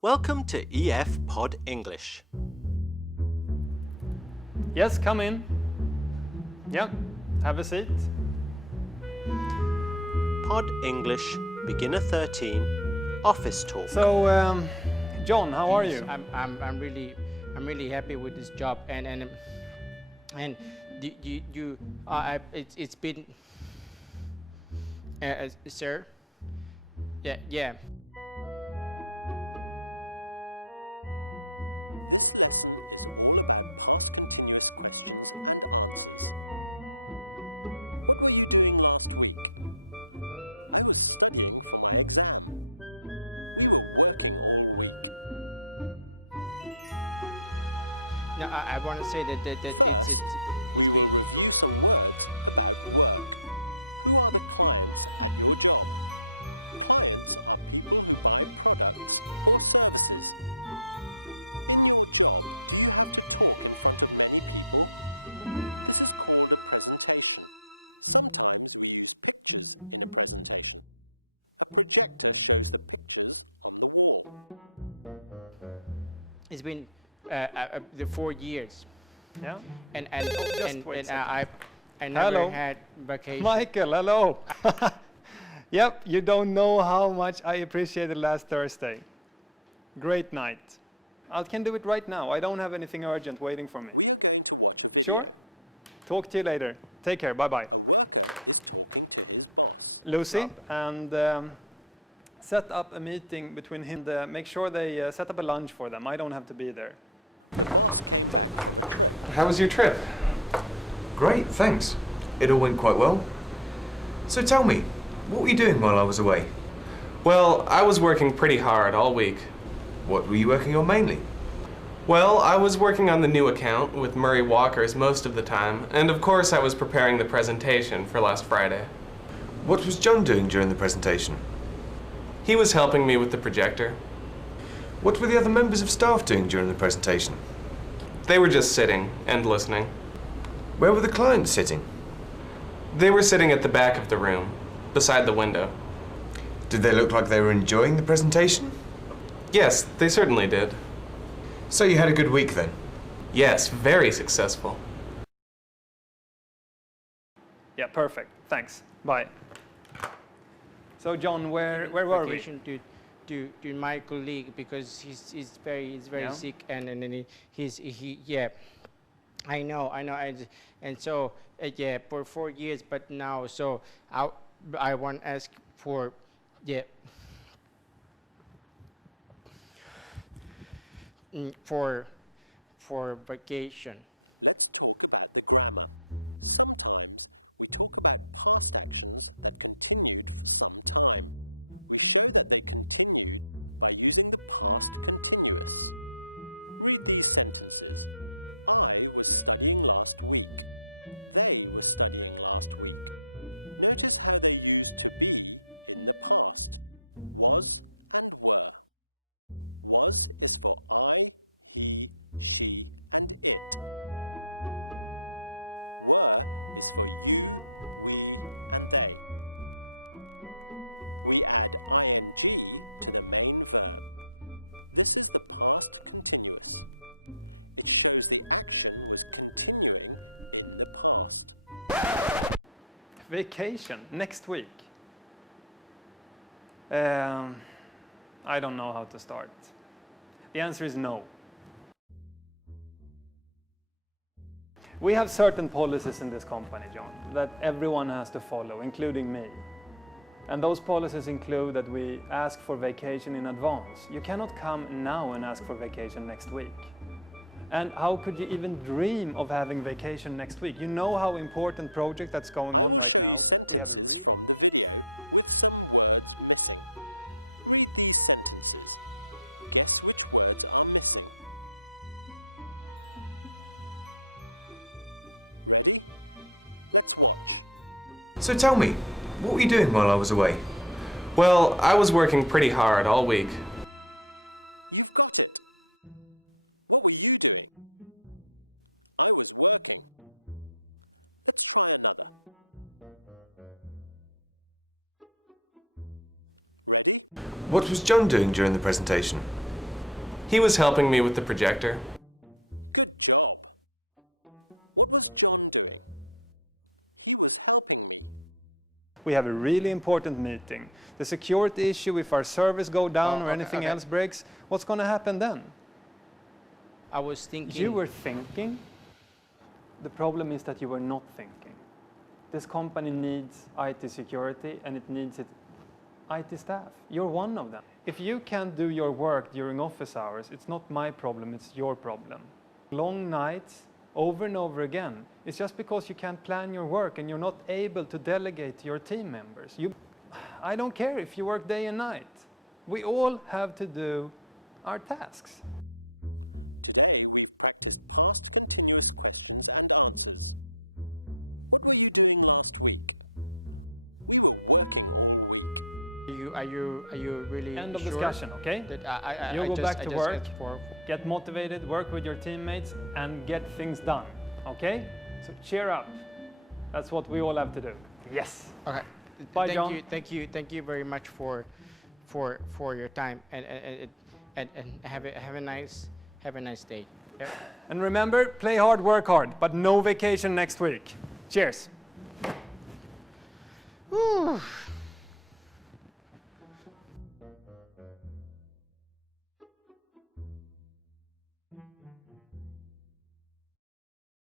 Welcome to EF Pod English. Yes, come in. Yeah, have a seat. Pod English, Beginner 13, Office Talk. So, John, how are you? I'm really happy with this job and it's been sir. Yeah. No, I want to say that it's been. It's been the 4 years, Yeah. and wait a second. I never Hello. had vacation. Michael, hello. Yep, you don't know how much I appreciated last Thursday. Great night. I can do it right now. I don't have anything urgent waiting for me. Sure? Talk to you later. Take care. Bye-bye. Lucy, and set up a meeting between him and make sure they set up a lunch for them. I don't have to be there. How was your trip? Great, thanks. It all went quite well. So tell me, what were you doing while I was away? Well, I was working pretty hard all week. What were you working on mainly? Well, I was working on the new account with Murray Walkers most of the time, and of course I was preparing the presentation for last Friday. What was John doing during the presentation? He was helping me with the projector. What were the other members of staff doing during the presentation? They were just sitting and listening. Where were the clients sitting? They were sitting at the back of the room, beside the window. Did they look like they were enjoying the presentation? Yes, they certainly did. So you had a good week then? Yes, very successful. Yeah, perfect. Thanks. Bye. So, John, where were we? Vacation to my colleague because he's very Yeah. sick and then he yeah. I know and so yeah, for 4 years, but now so I want to ask for for vacation. Vacation next week. I don't know how to start. The answer is no. We have certain policies in this company, John, that everyone has to follow, including me. And those policies include that we ask for vacation in advance. You cannot come now and ask for vacation next week. And how could you even dream of having vacation next week? You know how important project that's going on right now. We have a really... So tell me, what were you doing while I was away? Well, I was working pretty hard all week. What was John doing during the presentation? He was helping me with the projector. We have a really important meeting. The security issue, if our servers go down or anything else breaks, what's going to happen then? I was thinking. You were thinking. The problem is that you were not thinking. This company needs IT security and it needs IT staff. You're one of them. If you can't do your work during office hours, it's not my problem, it's your problem. Long nights, over and over again, it's just because you can't plan your work and you're not able to delegate to your team members. I don't care if you work day and night. We all have to do our tasks. Are you really End of sure discussion, okay? That You go back to work, asked for get motivated, work with your teammates, and get things done, okay? So cheer up. That's what we all have to do. Yes. Okay. Bye, John. Thank you very much for your time and have a nice day. Yeah. And remember, play hard, work hard, but no vacation next week. Cheers. Whew.